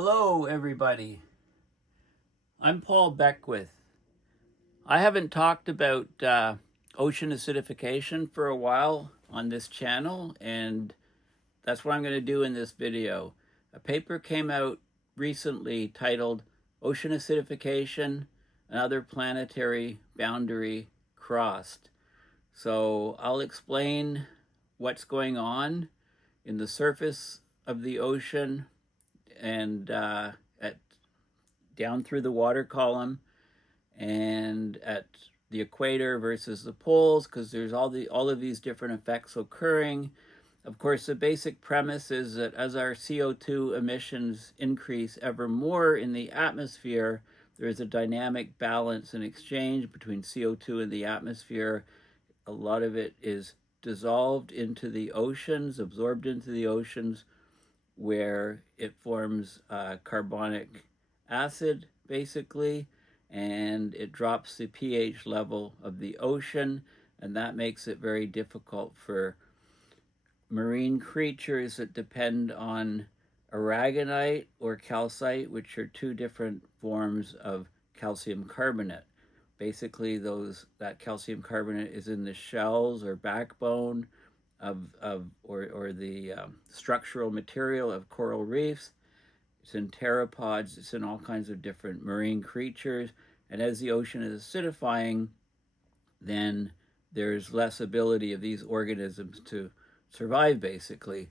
Hello, everybody. I'm Paul Beckwith. I haven't talked about ocean acidification for a while on this channel, and that's what I'm going to do in this video. A paper came out recently titled Ocean Acidification, Another Planetary Boundary Crossed. So I'll explain what's going on in the surface of the ocean and down through the water column and at the equator versus the poles, because there's all of these different effects occurring. Of course, the basic premise is that as our CO2 emissions increase ever more in the atmosphere, there is a dynamic balance and exchange between CO2 and the atmosphere. A lot of it is dissolved into the oceans, absorbed into the oceans, where it forms carbonic acid, basically, and it drops the pH level of the ocean, and that makes it very difficult for marine creatures that depend on aragonite or calcite, which are two different forms of calcium carbonate. Basically, that calcium carbonate is in the shells or backbone or the structural material of coral reefs. It's in pteropods, it's in all kinds of different marine creatures. And as the ocean is acidifying, then there's less ability of these organisms to survive, basically.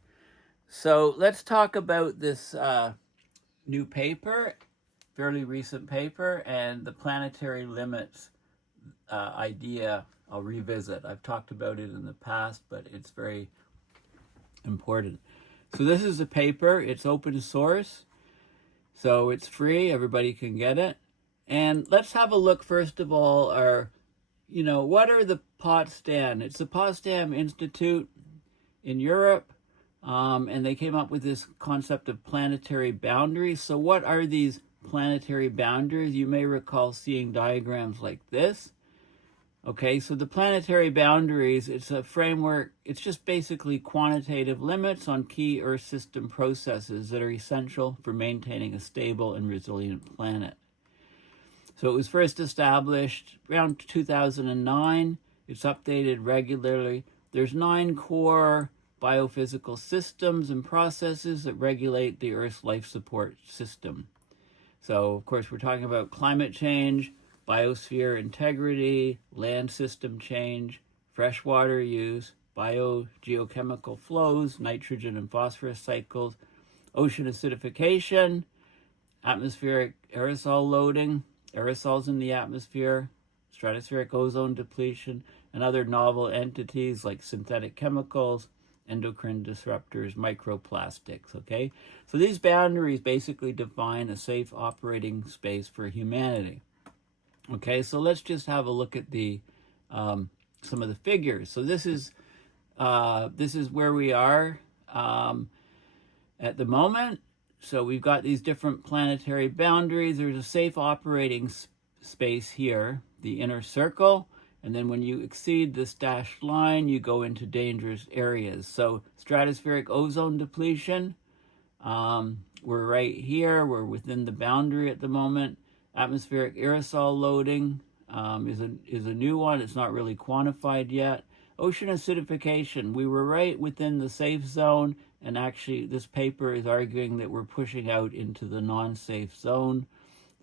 So let's talk about this new paper, fairly recent paper, and the planetary limits idea I'll revisit. I've talked about it in the past, but it's very important. So this is a paper. It's open source, so it's free. Everybody can get it. And let's have a look, first of all, what are the Potsdam? It's the Potsdam Institute in Europe, and they came up with this concept of planetary boundaries. So what are these planetary boundaries? You may recall seeing diagrams like this. Okay, so the planetary boundaries, it's a framework, it's just basically quantitative limits on key Earth system processes that are essential for maintaining a stable and resilient planet. So it was first established around 2009. It's updated regularly. There's 9 core biophysical systems and processes that regulate the Earth's life support system. So, of course, we're talking about climate change, biosphere integrity, land system change, freshwater use, biogeochemical flows, nitrogen and phosphorus cycles, ocean acidification, atmospheric aerosol loading, aerosols in the atmosphere, stratospheric ozone depletion, and other novel entities like synthetic chemicals, endocrine disruptors, microplastics, okay? So these boundaries basically define a safe operating space for humanity. Okay, so let's just have a look at the some of the figures. So this is where we are at the moment. So we've got these different planetary boundaries. There's a safe operating space here, the inner circle, and then when you exceed this dashed line, you go into dangerous areas. So stratospheric ozone depletion, we're right here. We're within the boundary at the moment. Atmospheric aerosol loading is a new one. It's not really quantified yet. Ocean acidification, we were right within the safe zone, and actually this paper is arguing that we're pushing out into the non-safe zone.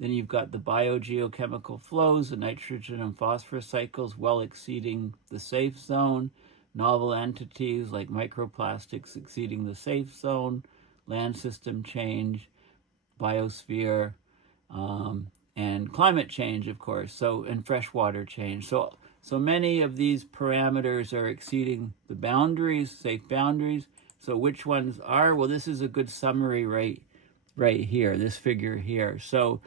Then you've got the biogeochemical flows, the nitrogen and phosphorus cycles well exceeding the safe zone, novel entities like microplastics exceeding the safe zone, land system change, biosphere, and climate change, of course, and freshwater change. So many of these parameters are exceeding the boundaries, safe boundaries. So which ones are? Well, this is a good summary right here, this figure here. So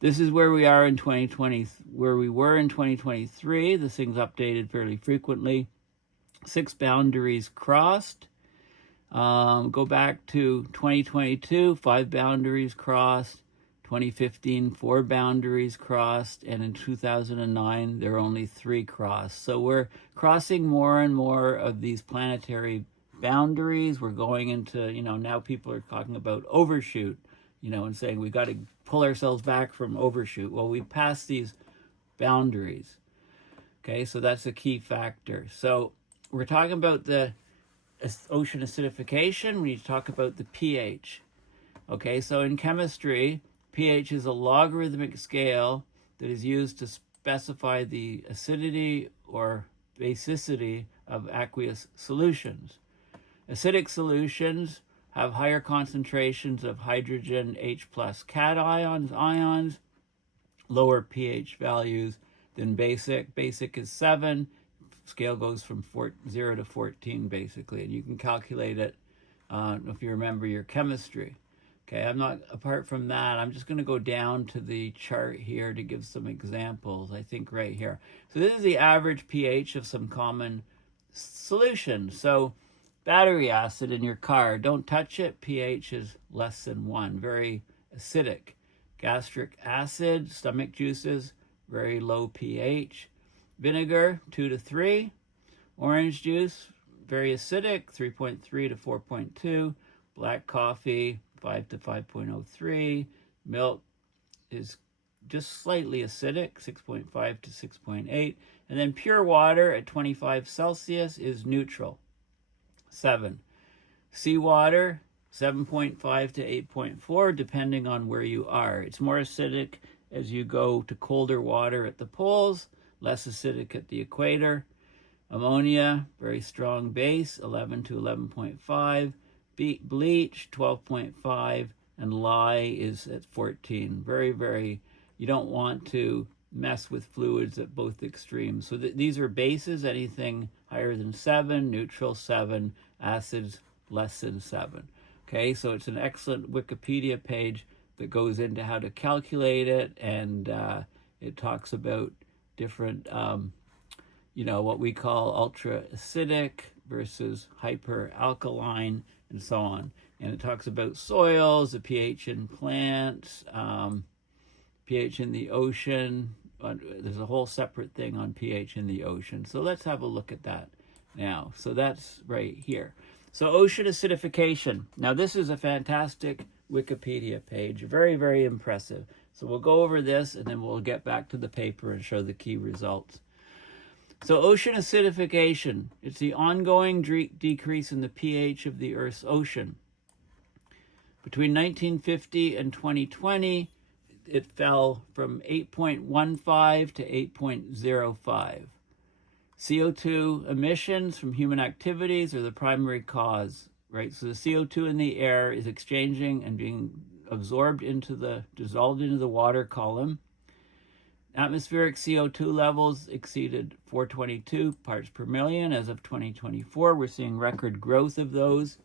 this is where we are in 2020, where we were in 2023. This thing's updated fairly frequently. 6 boundaries crossed. Go back to 2022, 5 boundaries crossed. 2015, 4 boundaries crossed, and in 2009, there are only 3 crossed. So we're crossing more and more of these planetary boundaries. We're going into, now people are talking about overshoot. and saying we got to pull ourselves back from overshoot. Well, we passed these boundaries. Okay, so that's a key factor. So we're talking about the ocean acidification. We need to talk about the pH. Okay, so in chemistry, pH is a logarithmic scale that is used to specify the acidity or basicity of aqueous solutions. Acidic solutions have higher concentrations of hydrogen H plus cations, lower pH values than basic. Basic is 7. Scale goes from 0 to 14 basically, and you can calculate it if you remember your chemistry. Okay, apart from that, I'm just going to go down to the chart here to give some examples, I think right here. So this is the average pH of some common solutions. So battery acid in your car, don't touch it, pH is less than 1, very acidic. Gastric acid, stomach juices, very low pH. Vinegar, 2 to 3. Orange juice, very acidic, 3.3 to 4.2. Black coffee, 5 to 5.03. Milk is just slightly acidic, 6.5 to 6.8. And then pure water at 25 Celsius is neutral, 7. Seawater, 7.5 to 8.4, depending on where you are. It's more acidic as you go to colder water at the poles, less acidic at the equator. Ammonia, very strong base, 11 to 11.5. Bleach, 12.5. And lye is at 14. Very, you don't want to mess with fluids at both extremes. So these are bases, anything higher than 7, neutral 7, acids less than 7. Okay, so it's an excellent Wikipedia page that goes into how to calculate it, and it talks about different, what we call ultra acidic versus hyperalkaline, and so on. And it talks about soils, the pH in plants, pH in the ocean. There's a whole separate thing on pH in the ocean. So let's have a look at that now. So that's right here. So ocean acidification. Now this is a fantastic Wikipedia page. Very impressive. So we'll go over this and then we'll get back to the paper and show the key results. So ocean acidification, it's the ongoing decrease in the pH of the Earth's ocean. Between 1950 and 2020, it fell from 8.15 to 8.05. CO2 emissions from human activities are the primary cause, right? So the CO2 in the air is exchanging and being dissolved into the water column. Atmospheric CO2 levels exceeded 422 parts per million as of 2024. We're seeing record growth of those.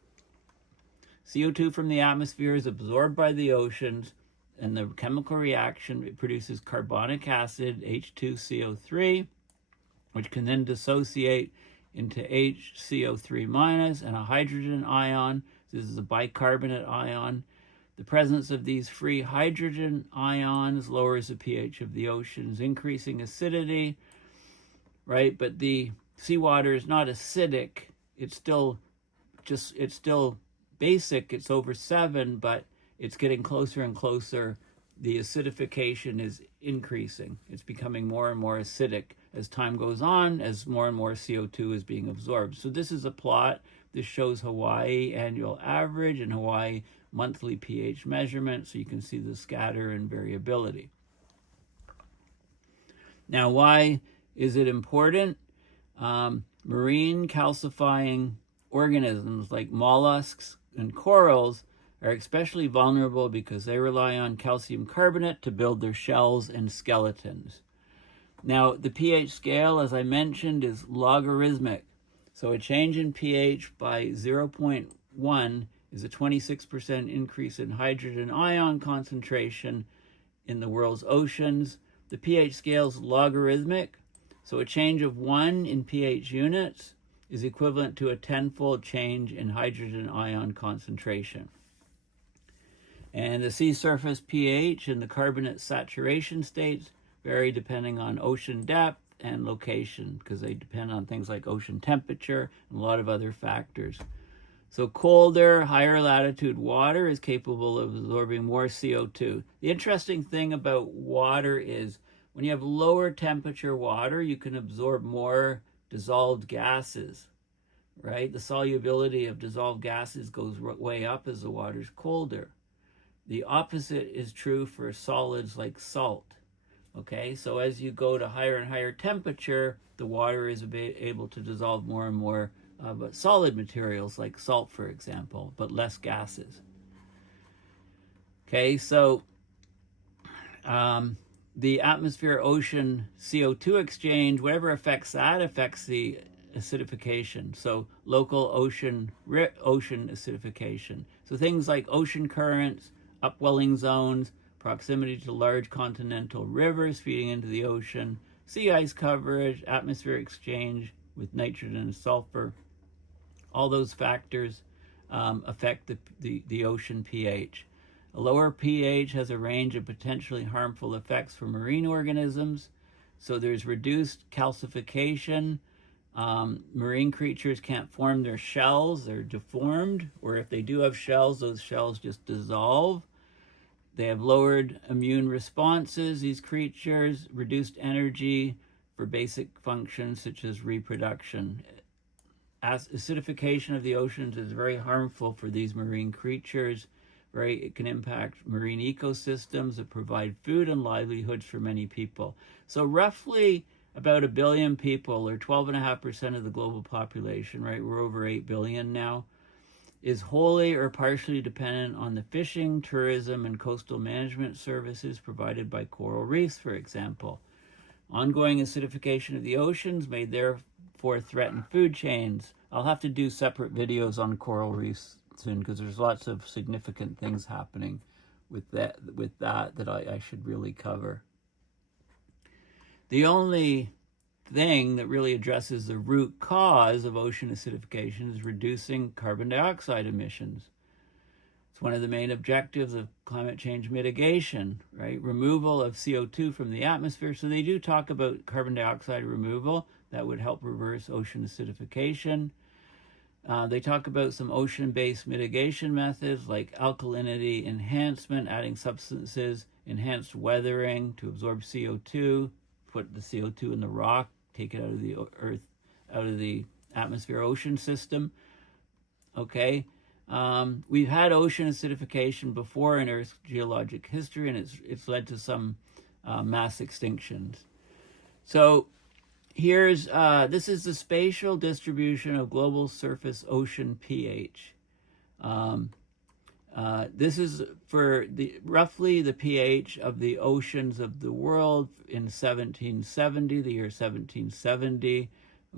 CO2 from the atmosphere is absorbed by the oceans, and the chemical reaction, it produces carbonic acid, H2CO3, which can then dissociate into HCO3 minus and a hydrogen ion. This is a bicarbonate ion. The presence of these free hydrogen ions lowers the pH of the oceans, increasing acidity, right? But the seawater is not acidic. It's still basic. It's over 7, but it's getting closer and closer. The acidification is increasing. It's becoming more and more acidic as time goes on, as more and more CO2 is being absorbed. So this is a plot. This shows Hawaii annual average and Hawaii monthly pH measurement, so you can see the scatter and variability. Now, why is it important? Marine calcifying organisms like mollusks and corals are especially vulnerable because they rely on calcium carbonate to build their shells and skeletons. Now, the pH scale, as I mentioned, is logarithmic. So a change in pH by 0.1 is a 26% increase in hydrogen ion concentration in the world's oceans. The pH scale is logarithmic, so a change of 1 in pH units is equivalent to a 10-fold change in hydrogen ion concentration. And the sea surface pH and the carbonate saturation states vary depending on ocean depth and location, because they depend on things like ocean temperature and a lot of other factors. So colder, higher latitude water is capable of absorbing more CO2. The interesting thing about water is when you have lower temperature water, you can absorb more dissolved gases, right? The solubility of dissolved gases goes way up as the water's colder. The opposite is true for solids like salt. Okay, so as you go to higher and higher temperature, the water is able to dissolve more and more solid materials like salt, for example, but less gases. Okay, so the atmosphere-ocean CO2 exchange, whatever affects that affects the acidification. So local ocean acidification. So things like ocean currents, upwelling zones, proximity to large continental rivers feeding into the ocean, sea ice coverage, atmospheric exchange with nitrogen and sulfur. All those factors affect the ocean pH. A lower pH has a range of potentially harmful effects for marine organisms. So there's reduced calcification. Marine creatures can't form their shells, they're deformed, or if they do have shells, those shells just dissolve. They have lowered immune responses, these creatures, reduced energy for basic functions such as reproduction. Acidification of the oceans is very harmful for these marine creatures. It can impact marine ecosystems that provide food and livelihoods for many people. So roughly about 1 billion people, or 12.5% of the global population, right? We're over 8 billion now, is wholly or partially dependent on the fishing, tourism, and coastal management services provided by coral reefs, for example. Ongoing acidification of the oceans may therefore threaten food chains. I'll have to do separate videos on coral reefs soon because there's lots of significant things happening with that I should really cover. The only thing that really addresses the root cause of ocean acidification is reducing carbon dioxide emissions. It's one of the main objectives of climate change mitigation, right? Removal of CO2 from the atmosphere. So they do talk about carbon dioxide removal that would help reverse ocean acidification. They talk about some ocean-based mitigation methods like alkalinity enhancement, adding substances, enhanced weathering to absorb CO2, put the CO2 in the rock, take it out of the earth, out of the atmosphere-ocean system. Okay, we've had ocean acidification before in Earth's geologic history, and it's led to some mass extinctions. So here's this is the spatial distribution of global surface ocean pH. This is for roughly the pH of the oceans of the world in 1770, the year 1770.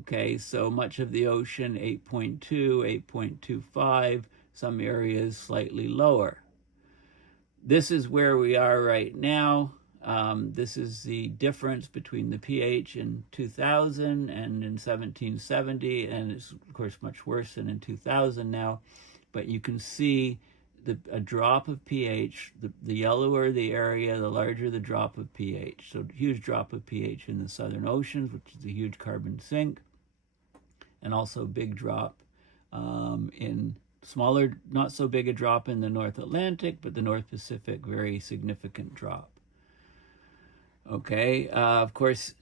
Okay, so much of the ocean 8.2, 8.25, some areas slightly lower. This is where we are right now. This is the difference between the pH in 2000 and in 1770, and it's of course much worse than in 2000 now. But you can see a drop of pH. The yellower the area, the larger the drop of pH. So huge drop of pH in the southern oceans, which is a huge carbon sink, and also big drop in smaller, not so big a drop in the North Atlantic, but the North Pacific, very significant drop. Okay, of course,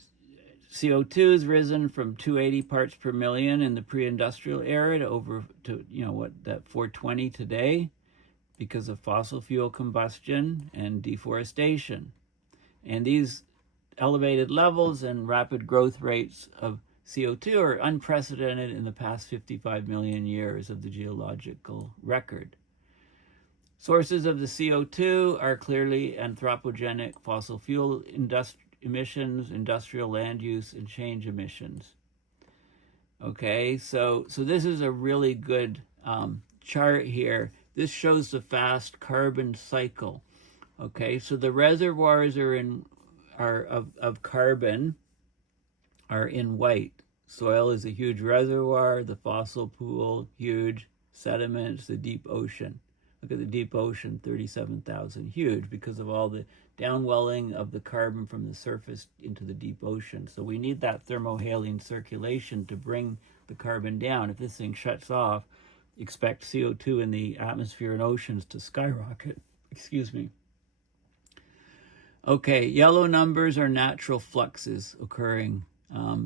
CO2 has risen from 280 parts per million in the pre-industrial era to 420 today because of fossil fuel combustion and deforestation. And these elevated levels and rapid growth rates of CO2 are unprecedented in the past 55 million years of the geological record. Sources of the CO2 are clearly anthropogenic fossil fuel emissions, industrial land use, and change emissions. Okay, so this is a really good chart here. This shows the fast carbon cycle. Okay, so the reservoirs of carbon are in white. Soil is a huge reservoir, the fossil pool, huge, sediments, the deep ocean. Look at the deep ocean, 37,000, huge because of all the downwelling of the carbon from the surface into the deep ocean. So we need that thermohaline circulation to bring the carbon down. If this thing shuts off, expect CO2 in the atmosphere and oceans to skyrocket. Excuse me. Okay, yellow numbers are natural fluxes occurring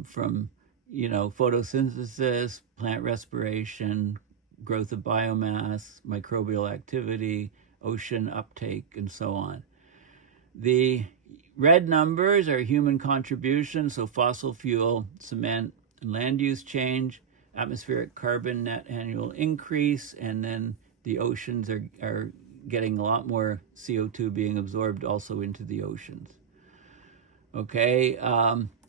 from, photosynthesis, plant respiration, growth of biomass, microbial activity, ocean uptake, and so on. The red numbers are human contributions, so fossil fuel, cement, and land use change, atmospheric carbon net annual increase, and then the oceans are getting a lot more CO2 being absorbed also into the oceans. Okay,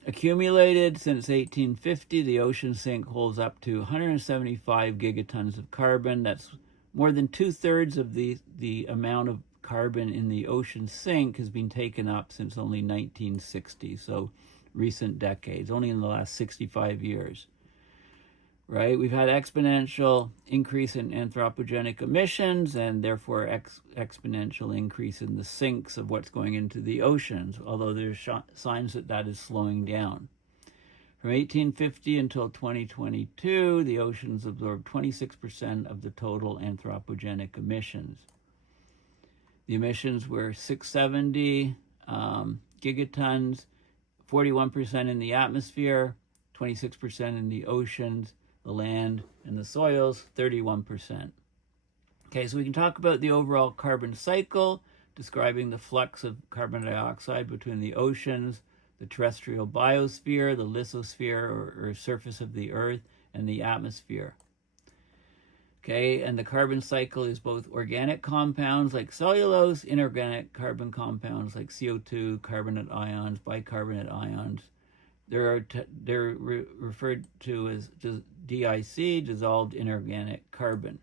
accumulated since 1850, the ocean sink holds up to 175 gigatons of carbon. That's more than 2/3 of the amount of carbon in the ocean sink has been taken up since only 1960, so recent decades, only in the last 65 years. Right? We've had exponential increase in anthropogenic emissions and therefore exponential increase in the sinks of what's going into the oceans, although there's signs that is slowing down. From 1850 until 2022, the oceans absorbed 26% of the total anthropogenic emissions. The emissions were 670 gigatons, 41% in the atmosphere, 26% in the oceans, the land, and the soils, 31%. Okay, so we can talk about the overall carbon cycle, describing the flux of carbon dioxide between the oceans, the terrestrial biosphere, the lithosphere, or surface of the Earth, and the atmosphere. Okay, and the carbon cycle is both organic compounds like cellulose, inorganic carbon compounds like CO2, carbonate ions, bicarbonate ions. They're referred to as DIC, dissolved inorganic carbon.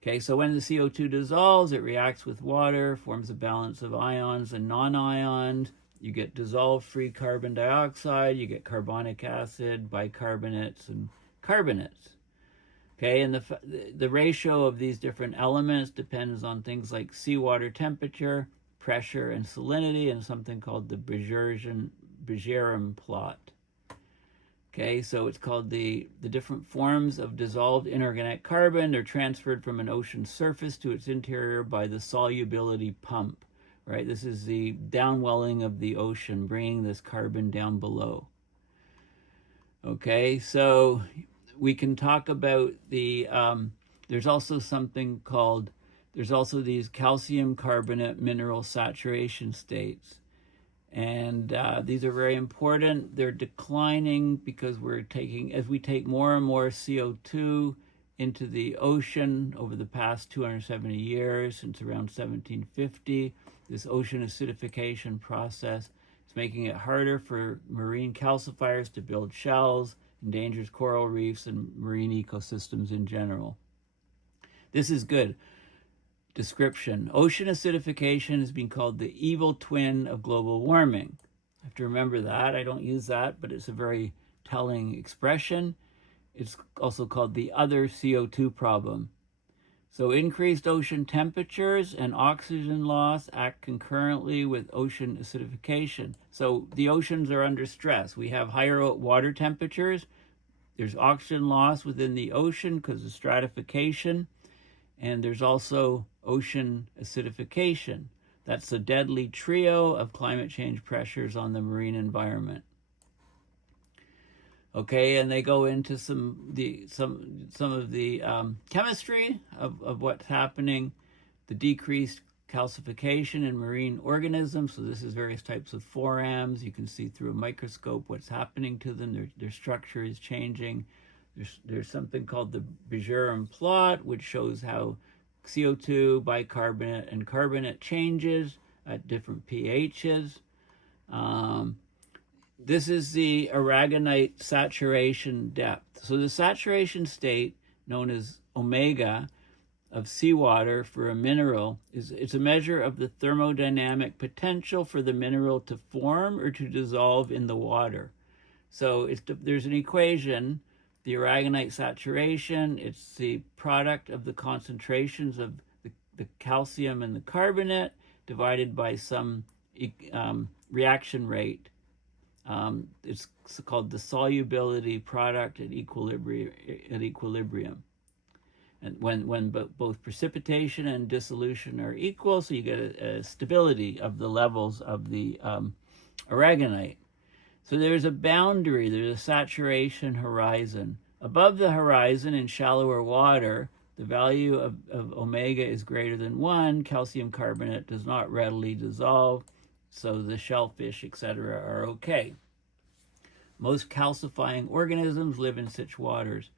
Okay, so when the CO2 dissolves, it reacts with water, forms a balance of ions and non-ions. You get dissolved free carbon dioxide, you get carbonic acid, bicarbonates, and carbonates. Okay, and the ratio of these different elements depends on things like seawater temperature, pressure, and salinity, and something called the Bejerem plot. Okay, so it's called the different forms of dissolved inorganic carbon. They're transferred from an ocean surface to its interior by the solubility pump, right? This is the downwelling of the ocean, bringing this carbon down below. Okay, so we can talk about there's also these calcium carbonate mineral saturation states. And these are very important. They're declining because as we take more and more CO2 into the ocean over the past 270 years, since around 1750, this ocean acidification process is making it harder for marine calcifiers to build shells, endangers coral reefs and marine ecosystems in general. This is good. Description. Ocean acidification has been called the evil twin of global warming. I have to remember that. I don't use that, but it's a very telling expression. It's also called the other CO2 problem. So increased ocean temperatures and oxygen loss act concurrently with ocean acidification. So the oceans are under stress. We have higher water temperatures. There's oxygen loss within the ocean because of stratification. And there's also ocean acidification. That's the deadly trio of climate change pressures on the marine environment. Okay, and they go into some of the chemistry of what's happening, the decreased calcification in marine organisms. So this is various types of forams. You can see through a microscope what's happening to them. Their structure is changing. There's something called the Bejerem plot, which shows how CO2, bicarbonate, and carbonate changes at different pHs. This is the aragonite saturation depth. So the saturation state, known as omega, of seawater for a mineral, it's a measure of the thermodynamic potential for the mineral to form or to dissolve in the water. So there's an equation, the aragonite saturation, it's the product of the concentrations of the calcium and the carbonate divided by some reaction rate. It's called the solubility product at equilibrium. and when both precipitation and dissolution are equal, so you get a stability of the levels of the aragonite. So there's a boundary, there's a saturation horizon. Above the horizon in shallower water, the value of omega is greater than 1. Calcium carbonate does not readily dissolve, so the shellfish, etc., are okay. Most calcifying organisms live in such waters.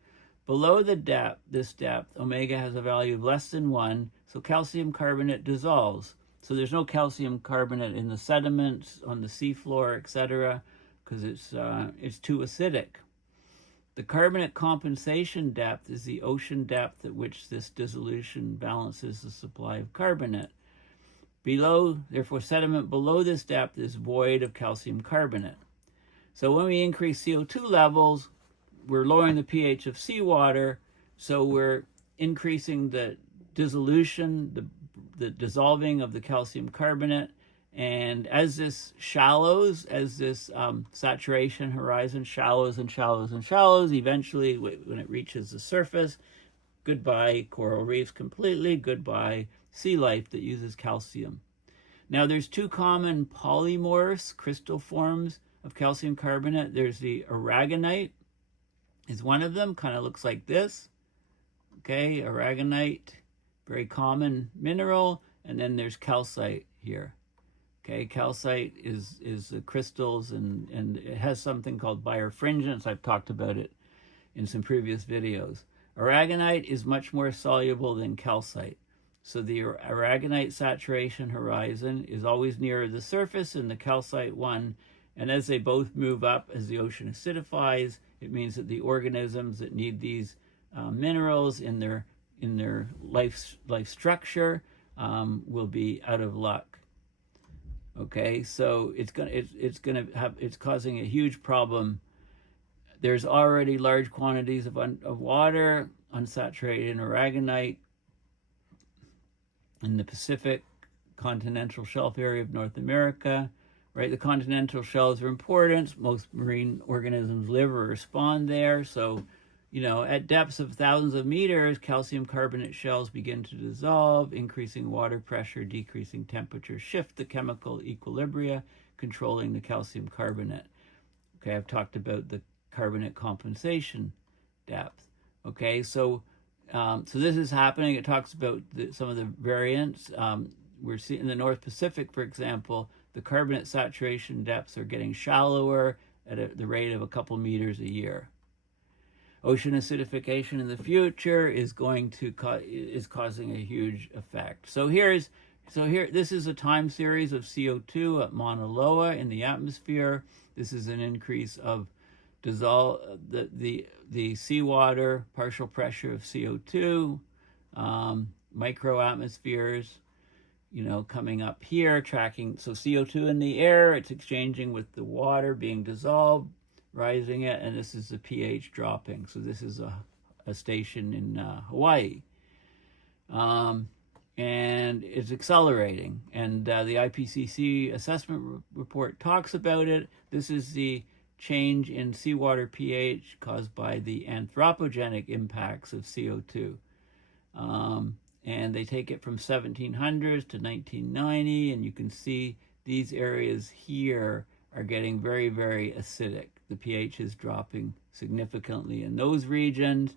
Below this depth, omega has a value of less than 1, so calcium carbonate dissolves. So there's no calcium carbonate in the sediments, on the seafloor, etc., because it's too acidic. The carbonate compensation depth is the ocean depth at which this dissolution balances the supply of carbonate. Therefore, sediment below this depth is void of calcium carbonate. So when we increase CO2 levels, we're lowering the pH of seawater, so we're increasing the dissolution, the dissolving of the calcium carbonate. And as this shallows, as this saturation horizon shallows and shallows and shallows, eventually when it reaches the surface, goodbye coral reefs completely, goodbye sea life that uses calcium. Now there's two common polymorphs, crystal forms of calcium carbonate. There's the aragonite, is one of them, kind of looks like this. Okay, aragonite, very common mineral, and then there's calcite here. Okay, calcite is the crystals, and it has something called birefringence. I've talked about it in some previous videos. Aragonite is much more soluble than calcite. So the aragonite saturation horizon is always nearer the surface than the calcite one, and as they both move up, as the ocean acidifies, it means that the organisms that need these minerals in their life structure will be out of luck. Okay, so it's causing a huge problem. There's already large quantities of water, unsaturated aragonite, in the Pacific continental shelf area of North America. Right, the continental shelves are important. Most marine organisms live or respond there. So, at depths of thousands of meters, calcium carbonate shells begin to dissolve. Increasing water pressure, decreasing temperature shift the chemical equilibria, controlling the calcium carbonate. Okay, I've talked about the carbonate compensation depth. Okay, so this is happening. It talks about some of the variants. We're seeing in the North Pacific, for example, the carbonate saturation depths are getting shallower at the rate of a couple meters a year. Ocean acidification in the future is causing a huge effect. So here, this is a time series of CO2 at Mauna Loa in the atmosphere. This is an increase of the seawater partial pressure of CO2, microatmospheres, coming up here, tracking. So CO2 in the air, it's exchanging with the water being dissolved, rising it, and this is the pH dropping. So this is a station in Hawaii. And it's accelerating. And the IPCC assessment report talks about it. This is the change in seawater pH caused by the anthropogenic impacts of CO2. And they take it from 1700s to 1990, and you can see these areas here are getting very, very acidic. The pH is dropping significantly in those regions.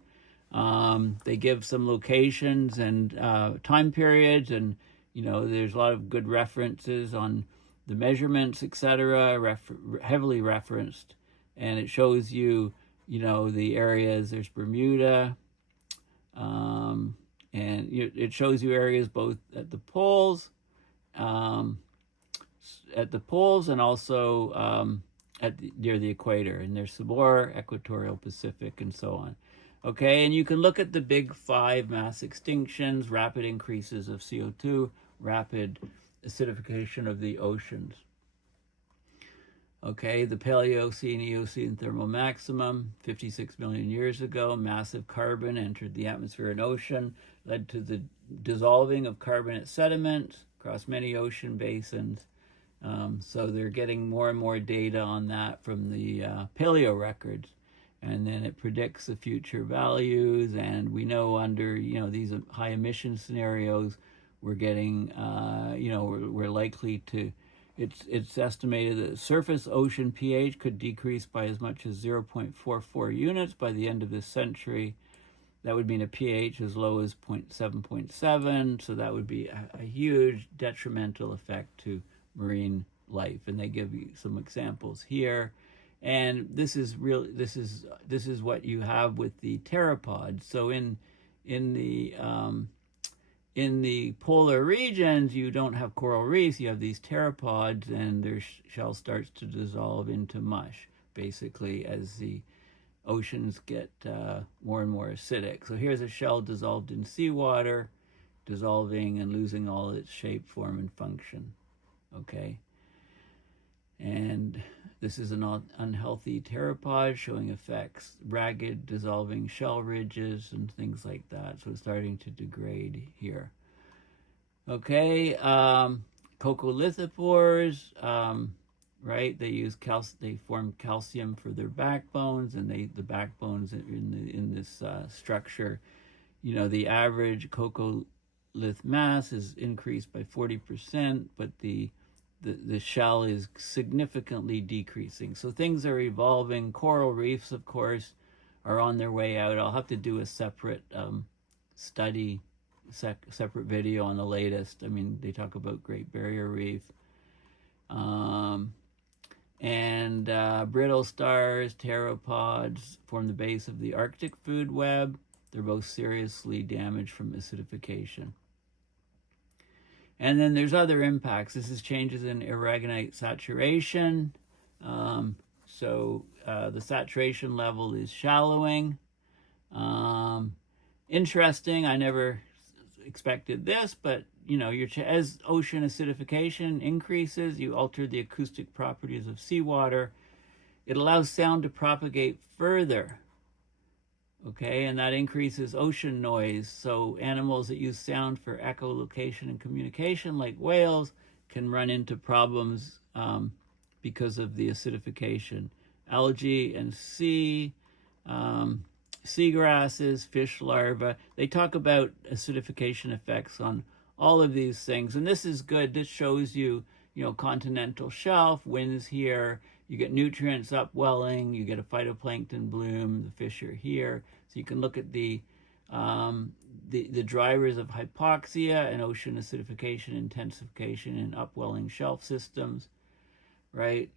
They give some locations and time periods, and there's a lot of good references on the measurements, etc., heavily referenced, and it shows you, the areas. There's Bermuda. And it shows you areas both at the poles, and also near the equator. And there's Sabor, Equatorial Pacific, and so on. Okay, and you can look at the big 5 mass extinctions, rapid increases of CO2, rapid acidification of the oceans. Okay, the Paleocene, Eocene thermal maximum, 56 million years ago, massive carbon entered the atmosphere and ocean, led to the dissolving of carbonate sediment across many ocean basins. So they're getting more and more data on that from the paleo records. and then it predicts the future values. And we know under these high emission scenarios, we're getting we're likely to. It's estimated that surface ocean pH could decrease by as much as 0.44 units by the end of this century. That would mean a pH as low as 7.7, so that would be a huge detrimental effect to marine life. And they give you some examples here. And this is what you have with the pteropods. So in the polar regions, you don't have coral reefs, you have these pteropods, and their shell starts to dissolve into mush, basically, as the oceans get more and more acidic. So here's a shell dissolved in seawater, dissolving and losing all its shape, form, and function. Okay? And this is an unhealthy pteropod showing effects, ragged, dissolving shell ridges and things like that. So it's starting to degrade here. Okay, coccolithophores, right? They form calcium for their backbones, and the backbones in this structure, the average coccolith mass is increased by 40%, but the shell is significantly decreasing. So things are evolving. Coral reefs, of course, are on their way out. I'll have to do a separate separate video on the latest. I mean, they talk about Great Barrier Reef. And brittle stars, pteropods form the base of the Arctic food web. They're both seriously damaged from acidification. And then there's other impacts. This is changes in aragonite saturation. So the saturation level is shallowing. Interesting, I never expected this, but as ocean acidification increases, you alter the acoustic properties of seawater. It allows sound to propagate further. Okay, and that increases ocean noise. So animals that use sound for echolocation and communication, like whales, can run into problems because of the acidification. Algae and seagrasses, fish larvae, they talk about acidification effects on all of these things. And this is good. This shows you, continental shelf, winds here, you get nutrients upwelling, you get a phytoplankton bloom, the fish are here. So you can look at the drivers of hypoxia and ocean acidification, intensification, and upwelling shelf systems, right?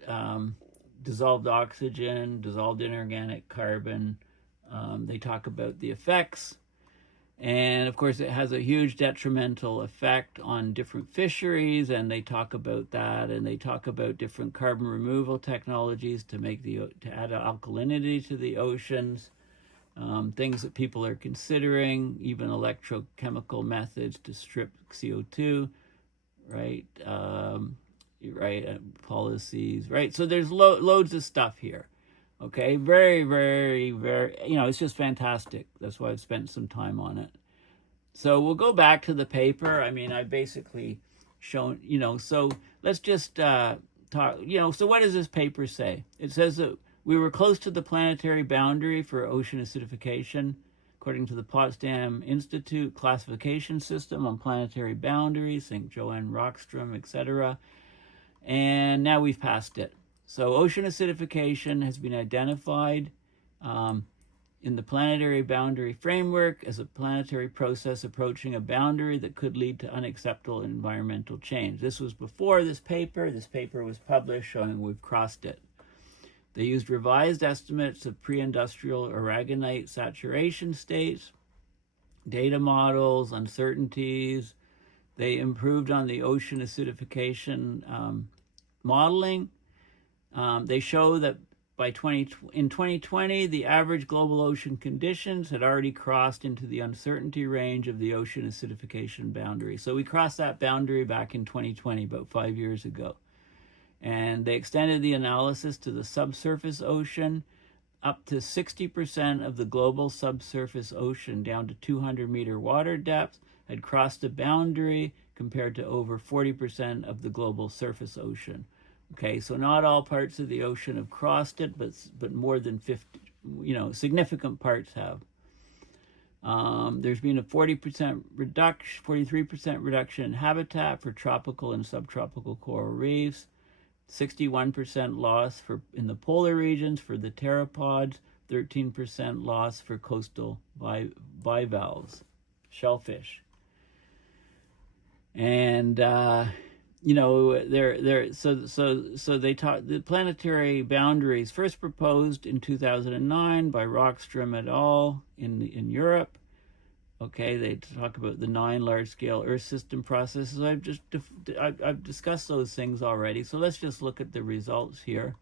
Dissolved oxygen, dissolved inorganic carbon. They talk about the effects. And of course, it has a huge detrimental effect on different fisheries, and they talk about that, and they talk about different carbon removal technologies to add alkalinity to the oceans, things that people are considering, even electrochemical methods to strip CO2, right? Policies, right? So there's loads of stuff here. Okay, very, very, very, it's just fantastic. That's why I've spent some time on it. So we'll go back to the paper. I mean, I basically shown, so let's just talk, so what does this paper say? It says that we were close to the planetary boundary for ocean acidification, according to the Potsdam Institute classification system on planetary boundaries, St. Joanne Rockstrom, etc. And now we've passed it. So ocean acidification has been identified in the planetary boundary framework as a planetary process approaching a boundary that could lead to unacceptable environmental change. This was before this paper. This paper was published showing we've crossed it. They used revised estimates of pre-industrial aragonite saturation states, data models, uncertainties. They improved on the ocean acidification modeling. They show that in 2020, the average global ocean conditions had already crossed into the uncertainty range of the ocean acidification boundary. So we crossed that boundary back in 2020, about 5 years ago. And they extended the analysis to the subsurface ocean. Up to 60% of the global subsurface ocean down to 200-meter water depth had crossed the boundary compared to over 40% of the global surface ocean. Okay, so not all parts of the ocean have crossed it, but more than significant parts have. There's been a 40% reduction, 43% reduction in habitat for tropical and subtropical coral reefs, 61% loss in the polar regions for the pteropods, 13% loss for coastal bivalves, shellfish. And so they talk the planetary boundaries first proposed in 2009 by Rockstrom et al. in Europe. Okay, they talk about the 9 large-scale Earth system processes. I've discussed those things already. So let's just look at the results here.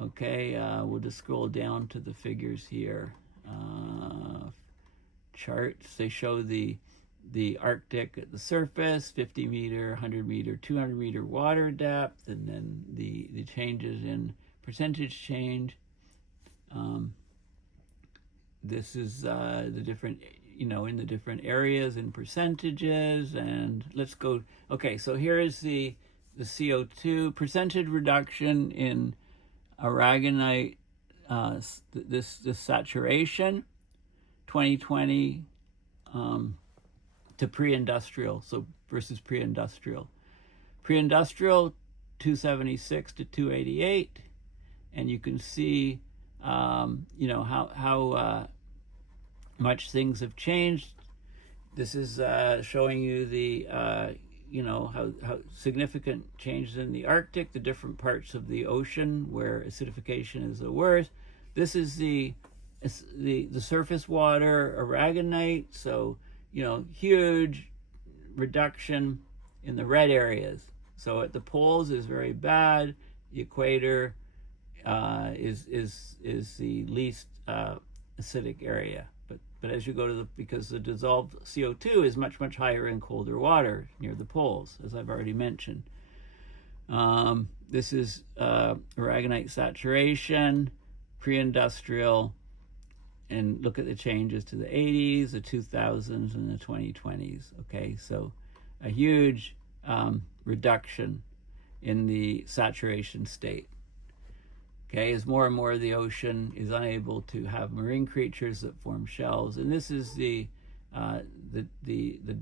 Okay, we'll just scroll down to the figures here. Charts. They show the Arctic at the surface, 50 meter, 100 meter, 200 meter water depth, and then the changes in percentage change. This is the different, in the different areas and percentages. And let's go. Okay, so here is the CO2 percentage reduction in aragonite, this saturation, 2020 to pre-industrial, so versus pre-industrial. Pre-industrial, 276 to 288, and you can see, how much things have changed. This is showing you the, how significant changes in the Arctic, the different parts of the ocean where acidification is the worst. This is the surface water aragonite, so huge reduction in the red areas. So at the poles is very bad. The equator is the least acidic area. But as you go to because the dissolved CO2 is much higher in colder water near the poles, as I've already mentioned. This is aragonite saturation, pre-industrial. And look at the changes to the 80s, the 2000s, and the 2020s. Okay, so a huge reduction in the saturation state. Okay, as more and more of the ocean is unable to have marine creatures that form shells, and this is the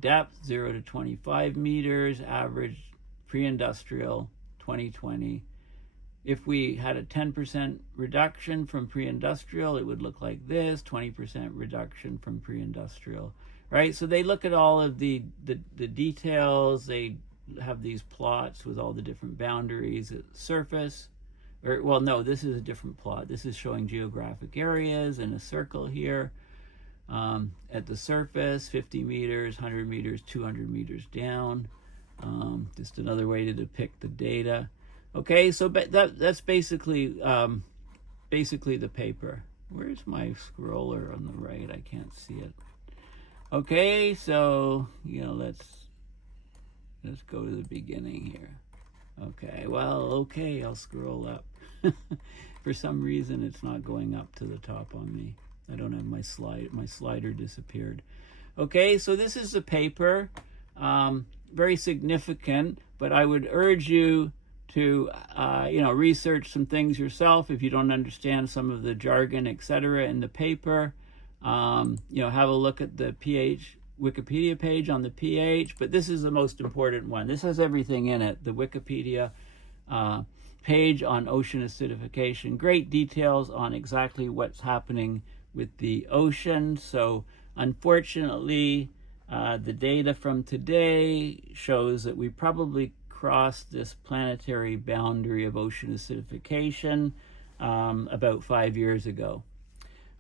depth, 0 to 25 meters, average pre-industrial 2020. If we had a 10% reduction from pre-industrial, it would look like this, 20% reduction from pre-industrial, right? So they look at all of the details. They have these plots with all the different boundaries at the surface. Well, no, this is a different plot. This is showing geographic areas in a circle here. At the surface, 50 meters, 100 meters, 200 meters down. Just another way to depict the data. Okay, so that's basically the paper. Where's my scroller on the right? I can't see it. Okay, so let's go to the beginning here. Okay, I'll scroll up. For some reason, it's not going up to the top on me. I don't have my slider disappeared. Okay, so this is the paper. Very significant, but I would urge you to research some things yourself if you don't understand some of the jargon, etc. in the paper. Have a look at the pH Wikipedia page on the pH, but this is the most important one. This has everything in it. The Wikipedia page on ocean acidification. Great details on exactly what's happening with the ocean. So unfortunately, the data from today shows that we probably crossed this planetary boundary of ocean acidification about 5 years ago.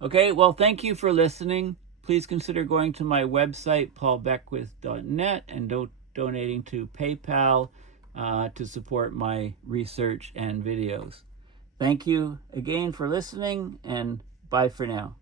Okay, well, thank you for listening. Please consider going to my website, paulbeckwith.net, and donating to PayPal to support my research and videos. Thank you again for listening, and bye for now.